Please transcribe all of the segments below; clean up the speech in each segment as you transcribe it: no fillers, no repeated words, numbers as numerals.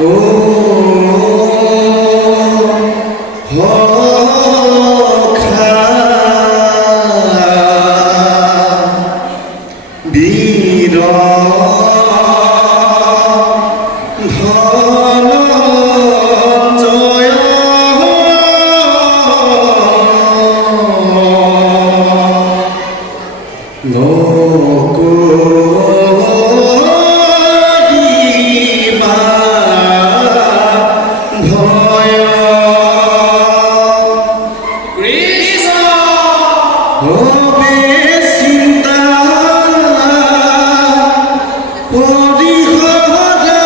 ও হখা বীর ধনঞ্জয় লোক হবে চিন্তা পরিহরা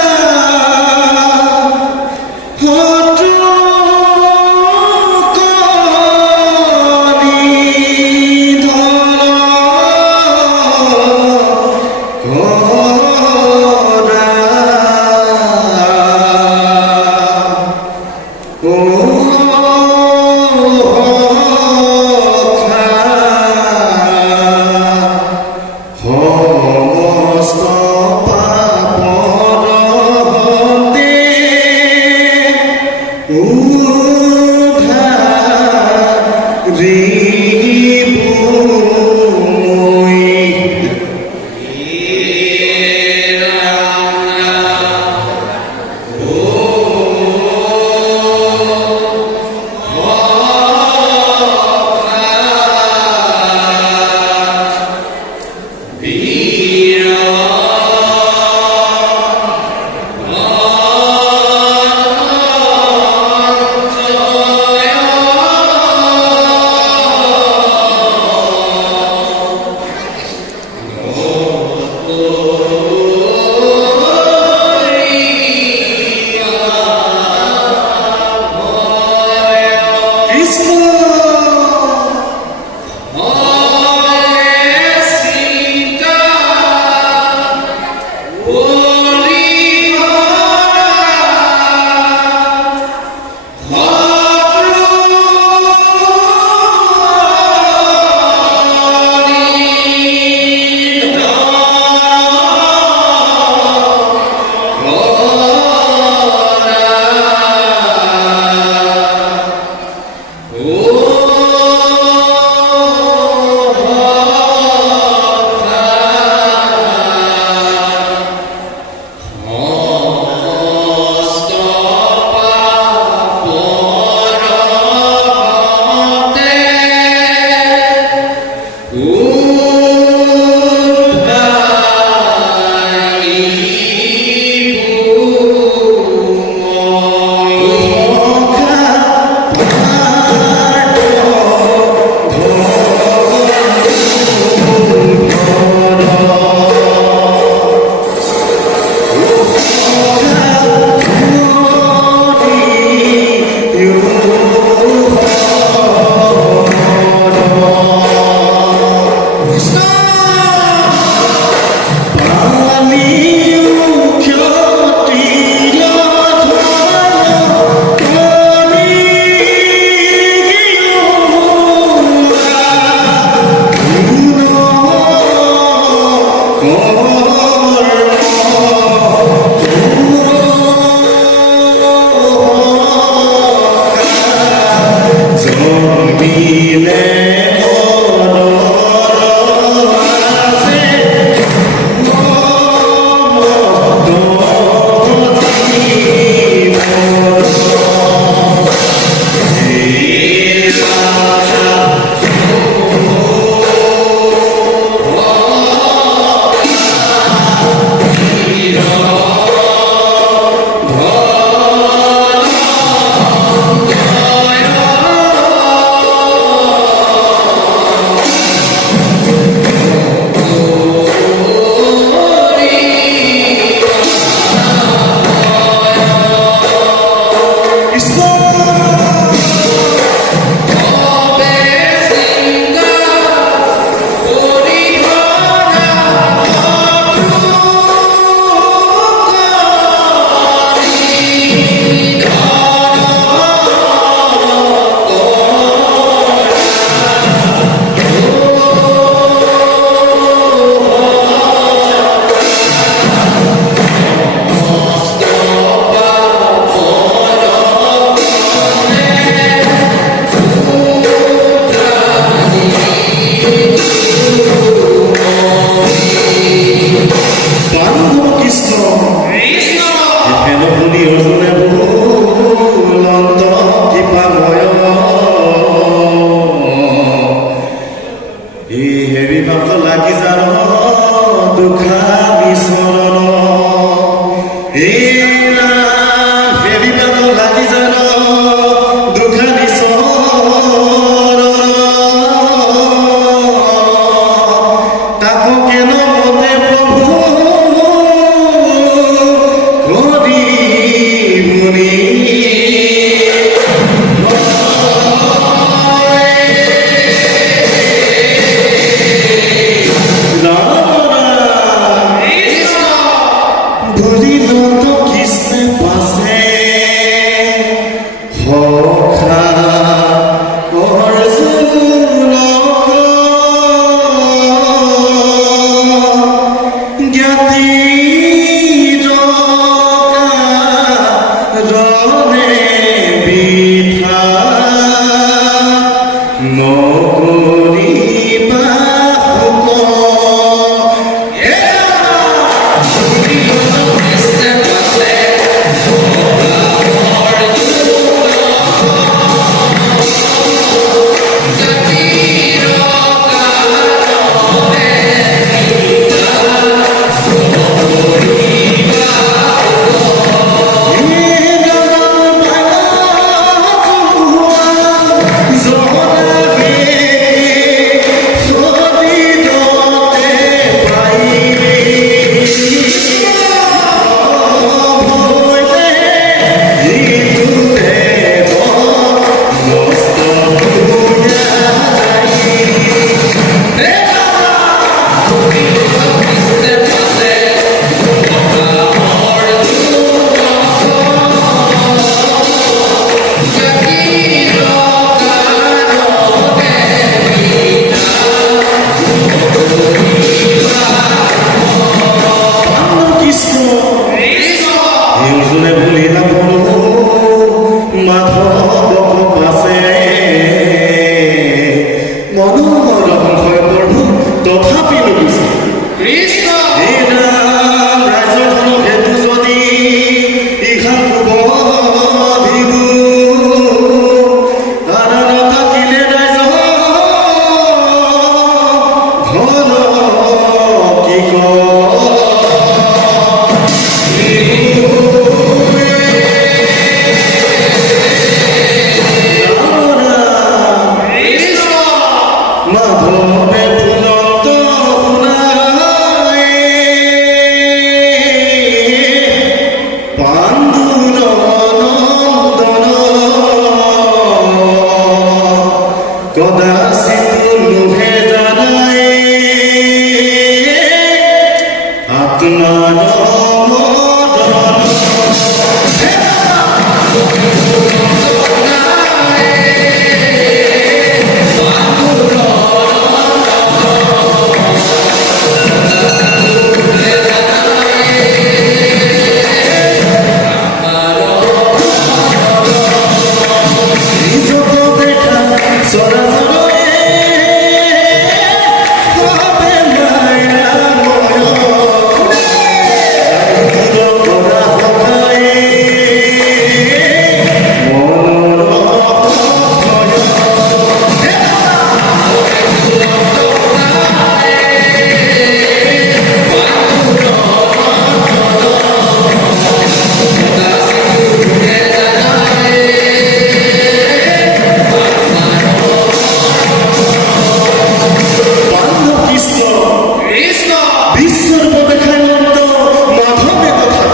যোনে ভুলি নাপলো মাধৱক পাছে মনোহৰ সংশয় পঢ়ো তথাপি নুবুজি কৃষ্ণ এই নাম ৰাজ্যৰ ধনক হেতু যদি ইখান কুবধিবু আদান থাকিলে ৰাজ্য ধন কি কৃষ্ণ মাধৱে ফুলত শুনাই পাণ্ডুনন্দন কদাচিৎ লোভে জানাই আত্মাৰ মদন নিজক দেখা চৰাচৰৰে ভাবে মায়াময় দূৰ পৰা সহায় মনৰ ভয় বান্ধৱ কৃষ্ণ কৃষ্ণ বিশ্বৰ প্ৰবেশাই মন্ত মাধৱে কথা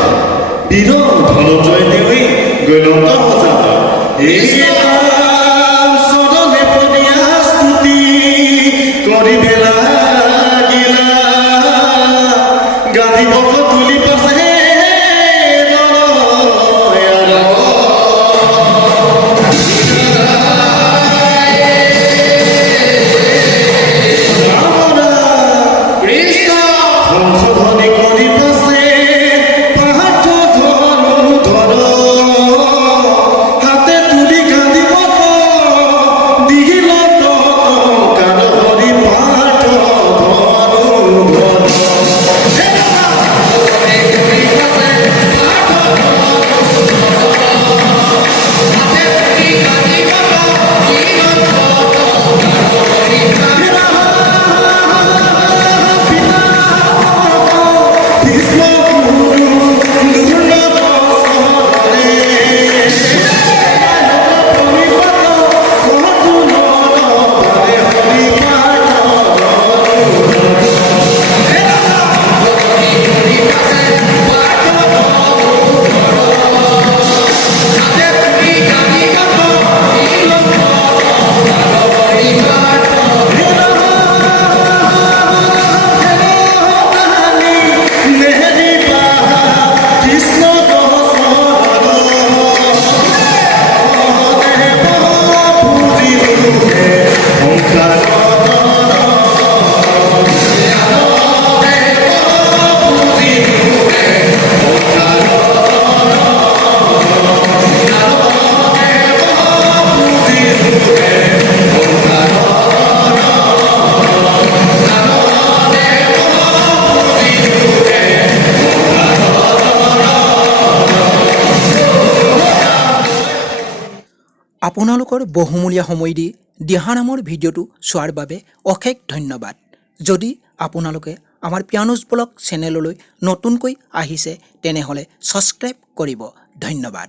বীৰ ধনঞ্জয় দেৱী গৈলন্ত সজাত এই নাম চৰণে পদিয়া স্তুতি কৰিবে লাগিলা গান্ধী বক তুলি পাছে কৃষ্ণ সংশোধনী কৰি পাছে পাঠ ধনু ধন হাতে তুলি গান্ধী বক দিল কাল হৰি পাঠ ধনু ধন কৃষ্ণ গুৰু দুৰ্লভ চৰণে হৰি পাঠ ধনু ধন হৰি পাঠ মেহদি পাহা কৃষ্ণ আপোনালোকৰ বহুমূলীয়া সময় দি দিহানামৰ ভিডিঅ'টো চোৱাৰ বাবে অশেষ ধন্যবাদ। যদি আপোনালোকে আমাৰ পিয়ানোজ ব্লগ চেনেললৈ নতুনকৈ আহিছে তেনেহ'লে ছাবস্ক্ৰাইব কৰিব। ধন্যবাদ।